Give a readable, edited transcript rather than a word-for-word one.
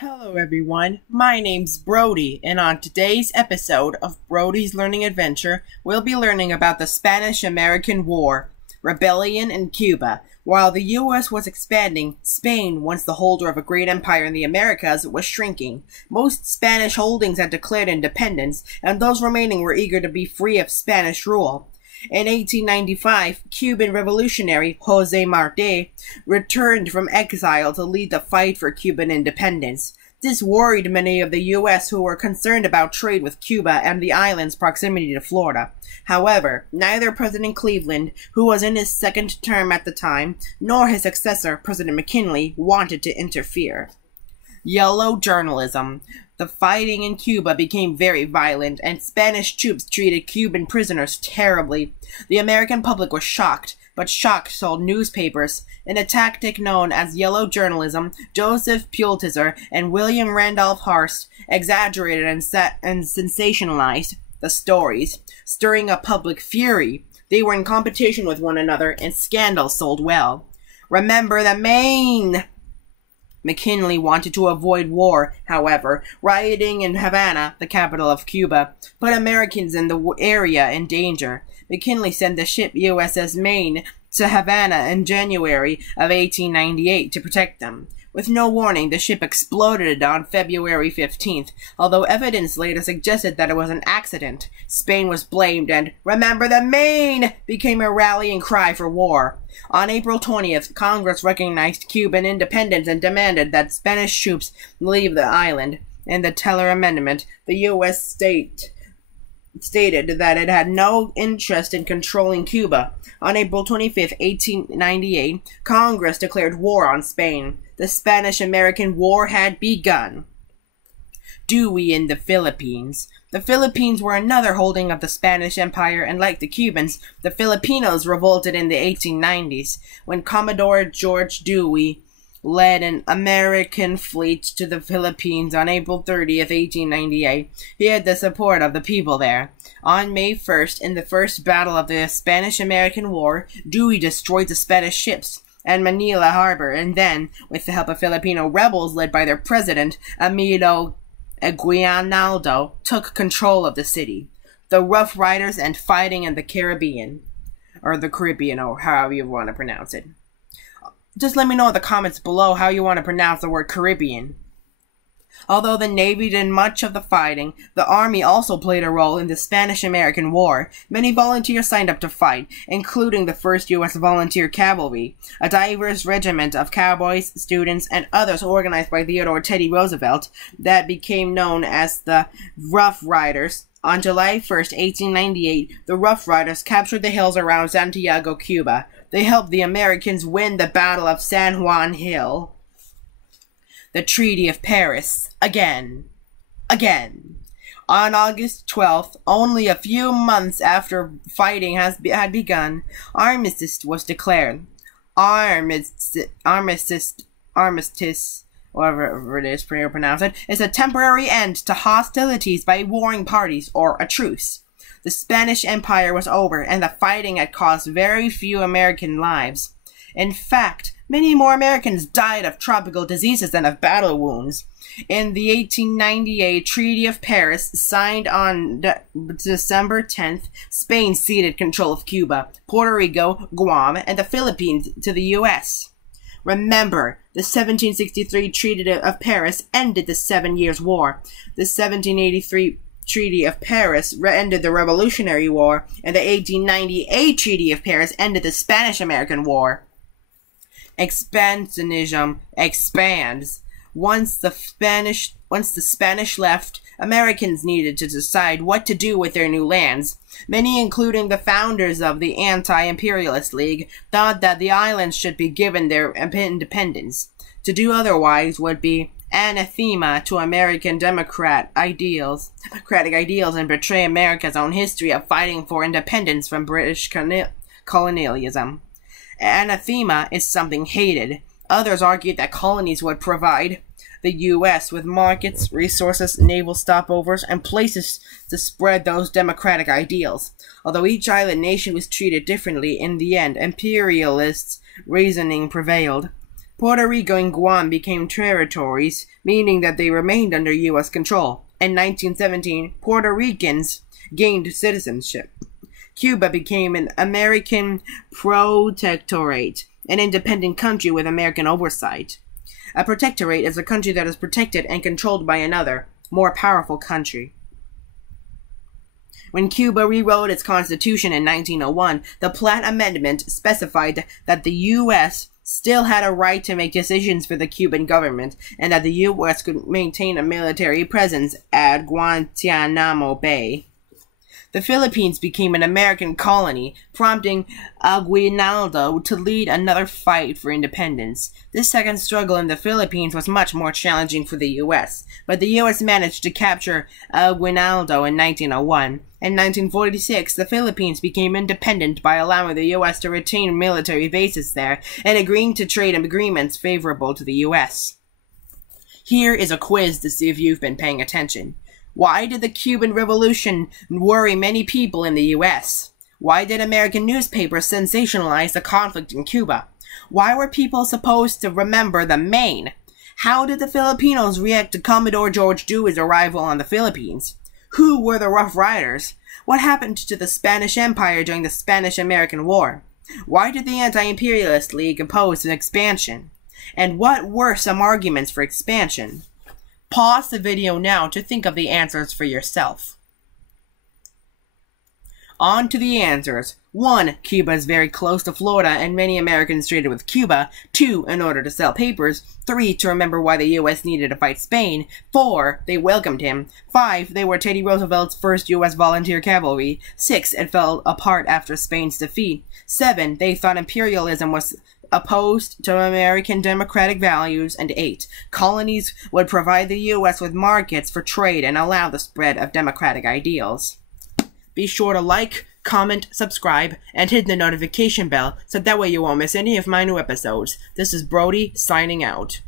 Hello everyone, my name's Brody, and on today's episode of Brody's Learning Adventure, we'll be learning about the Spanish-American War, rebellion in Cuba. While the U.S. was expanding, Spain, once the holder of a great empire in the Americas, was shrinking. Most Spanish holdings had declared independence, and those remaining were eager to be free of Spanish rule. In 1895, Cuban revolutionary José Martí returned from exile to lead the fight for Cuban independence. This worried many of the U.S. who were concerned about trade with Cuba and the island's proximity to Florida. However, neither President Cleveland, who was in his second term at the time, nor his successor, President McKinley, wanted to interfere. Yellow journalism. The fighting in Cuba became very violent, and Spanish troops treated Cuban prisoners terribly. The American public was shocked, but shock sold newspapers. In a tactic known as yellow journalism, Joseph Pulitzer and William Randolph Hearst exaggerated and sensationalized the stories, stirring up public fury. They were in competition with one another, and scandals sold well. Remember the Maine! McKinley wanted to avoid war, however. Rioting in Havana, the capital of Cuba, put Americans in the area in danger. McKinley sent the ship USS Maine to Havana in January of 1898 to protect them. With no warning, the ship exploded on February 15th, although evidence later suggested that it was an accident. Spain was blamed, and "Remember the Maine!" became a rallying cry for war. On April 20th, Congress recognized Cuban independence and demanded that Spanish troops leave the island. In the Teller Amendment, the U.S. stated that it had no interest in controlling Cuba. On April 25, 1898, Congress declared war on Spain. The Spanish-American War had begun. Dewey in the Philippines. The Philippines were another holding of the Spanish Empire, and like the Cubans, the Filipinos revolted in the 1890s, when Commodore George Dewey led an American fleet to the Philippines on April 30th, 1898. He had the support of the people there. On May 1st, in the first battle of the Spanish-American War, Dewey destroyed the Spanish ships and Manila Harbor, and then, with the help of Filipino rebels led by their president, Emilio Aguinaldo, took control of the city. The Rough Riders and fighting in the Caribbean, or however you want to pronounce it. Just let me know in the comments below how you want to pronounce the word Caribbean. Although the Navy did much of the fighting, the Army also played a role in the Spanish-American War. Many volunteers signed up to fight, including the 1st U.S. Volunteer Cavalry, a diverse regiment of cowboys, students, and others organized by Theodore Teddy Roosevelt that became known as the Rough Riders. On July 1st, 1898, the Rough Riders captured the hills around Santiago, Cuba. They helped the Americans win the Battle of San Juan Hill. The Treaty of Paris. Again. On August 12th, only a few months after fighting had begun, armistice was declared. Armistice, whatever it is, pronounce it, is a temporary end to hostilities by warring parties, or a truce. The Spanish Empire was over, and the fighting had cost very few American lives. In fact, many more Americans died of tropical diseases than of battle wounds. In the 1898 Treaty of Paris, signed on December 10th, Spain ceded control of Cuba, Puerto Rico, Guam, and the Philippines to the U.S. Remember, the 1763 Treaty of Paris ended the 7 Years' War. The 1783 Treaty of Paris ended the Revolutionary War, and the 1898 Treaty of Paris ended the Spanish-American War. Expansionism expands. Once the Spanish left, Americans needed to decide what to do with their new lands. Many, including the founders of the Anti-Imperialist League, thought that the islands should be given their independence. To do otherwise would be anathema to American democratic ideals and betray America's own history of fighting for independence from British colonialism. Anathema is something hated. Others argued that colonies would provide the U.S. with markets, resources, naval stopovers, and places to spread those democratic ideals. Although each island nation was treated differently, in the end, imperialists' reasoning prevailed. Puerto Rico and Guam became territories, meaning that they remained under U.S. control. In 1917, Puerto Ricans gained citizenship. Cuba became an American protectorate, an independent country with American oversight. A protectorate is a country that is protected and controlled by another, more powerful country. When Cuba rewrote its constitution in 1901, the Platt Amendment specified that the U.S. still had a right to make decisions for the Cuban government, and that the U.S. could maintain a military presence at Guantanamo Bay. The Philippines became an American colony, prompting Aguinaldo to lead another fight for independence. This second struggle in the Philippines was much more challenging for the U.S., but the U.S. managed to capture Aguinaldo in 1901. In 1946, the Philippines became independent by allowing the U.S. to retain military bases there and agreeing to trade agreements favorable to the U.S. Here is a quiz to see if you've been paying attention. Why did the Cuban Revolution worry many people in the U.S.? Why did American newspapers sensationalize the conflict in Cuba? Why were people supposed to remember the Maine? How did the Filipinos react to Commodore George Dewey's arrival on the Philippines? Who were the Rough Riders? What happened to the Spanish Empire during the Spanish-American War? Why did the Anti-Imperialist League oppose expansion? And what were some arguments for expansion? Pause the video now to think of the answers for yourself. On to the answers. 1. Cuba is very close to Florida and many Americans traded with Cuba. 2. In order to sell papers. 3. To remember why the U.S. needed to fight Spain. 4. They welcomed him. 5. They were Teddy Roosevelt's first U.S. volunteer cavalry. 6. It fell apart after Spain's defeat. 7. They thought imperialism was opposed to American democratic values. And 8. Colonies would provide the U.S. with markets for trade and allow the spread of democratic ideals. Be sure to like, comment, subscribe, and hit the notification bell so that way you won't miss any of my new episodes. This is Brody signing out.